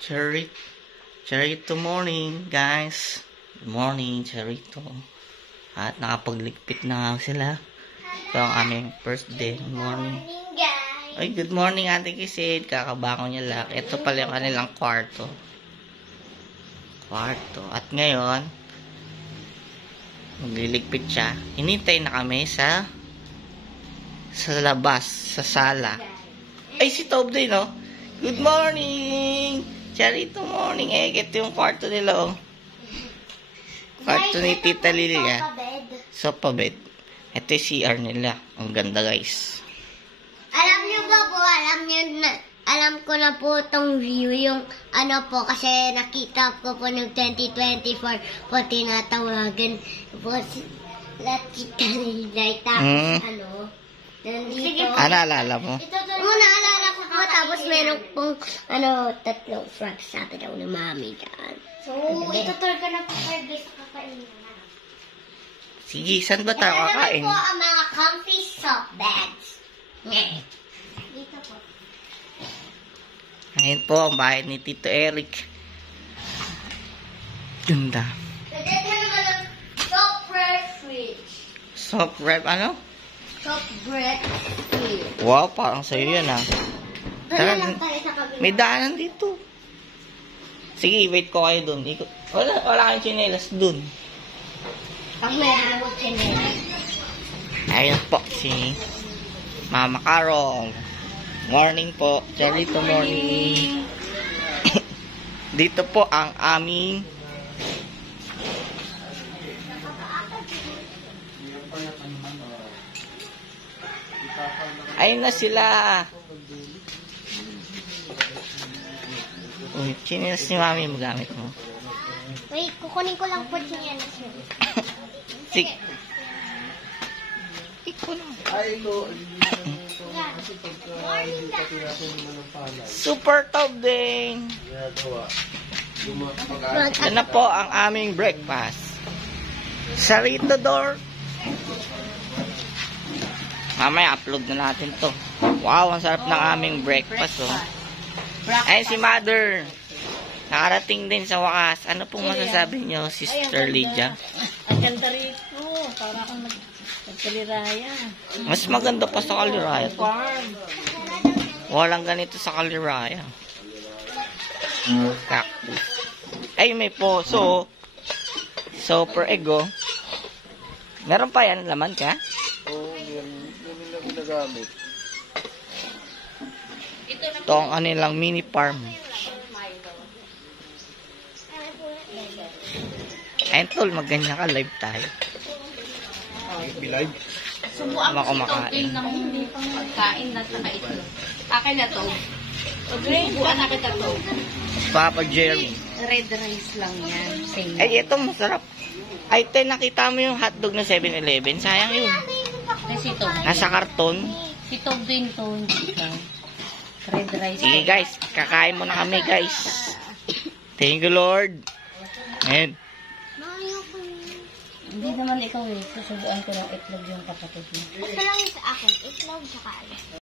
Charito morning, guys. Good morning, Charito. At nakapagligpit na nga sila. Ito ang aming first day. Good morning. Ay, good morning, Ate Kisid. Kakabangon niya lang. Ito pala yung kanilang kwarto. At ngayon, magliligpit siya. Hinintay na kami sa labas, sa sala. Ay, si Tob din, no? Good morning! Charito morning. Ito yung kwarto nila, oh. Kwarto ni Tita Lilia. Sofa bed. Ito yung CR nila. Ang ganda, guys. Alam nyo ba po, alam ko na po itong view, yung ano po, kasi nakita ko po ng 2024 po tinatawagan po sila Tita Lilia. Tapos nandito. Naalala mo? Naalala ko po, tapos meron pong, tatlong frogs, sabi daw ng mami dyan. So, itutur ka na po kayo sa kakainin. Sige, saan ba tayo kakain? Ito po ang mga comfy soft beds. Dito po. Ayan po ang bahay ni Tito Eric. Ganda. Ito naman ang soft bread fridge. Soft rep, ano? Soft bread fridge. Wow, parang sa'yo yan, ha? Tara lang tayo sa kabila. May daanan dito. Sige, wait ko kayo dun. Wala kayong chinelas dun. Pag meron mo chinelas. Ayun po, si Mama Carol. Morning po. Charito morning. Dito po ang aming ayun na sila. Uy, chinelas ni Mami magamit mo. Wait, kukunin ko lang po chinelas mo. Sige. Iko lang. Super top din. Ito na po ang aming breakfast. Charito door. Mamaya upload na natin to. Wow, ang sarap ng aming breakfast, oh. Ay, si Mother. Nakarating din sa wakas. Ano pong masasabi nyo, Sister Lydia? Ang ganda rito. Para akong nagkaliraya. Mas maganda pa sa Kaliraya to. Walang ganito sa Kaliraya. Cactus. Ay, may poso. Super ego. Meron pa yan, laman ka? Oo, yan na ginagamit. Ito ang kanilang mini farm. Ayun tol, magganyan ka, live tayo. Live? Subuan ko si Kumakain. Tobin ng pagkain na saka ito. Akin na to. Subuan na kita to. Papa Jerry. Red rice lang yan. Same. Ay, ito masarap. Ay, te, nakita mo yung hotdog na 7-Eleven? Sayang yun. Si Tobin. Nasa karton. Si Tobin to. Hindi ka. Red rice. Sige guys, kakain muna kami guys. Thank you Lord. Ayan. Hindi naman ikaw eh. Susubuan ko ng itlog yung kapatid mo. Ito lang sa akin, itlog tsaka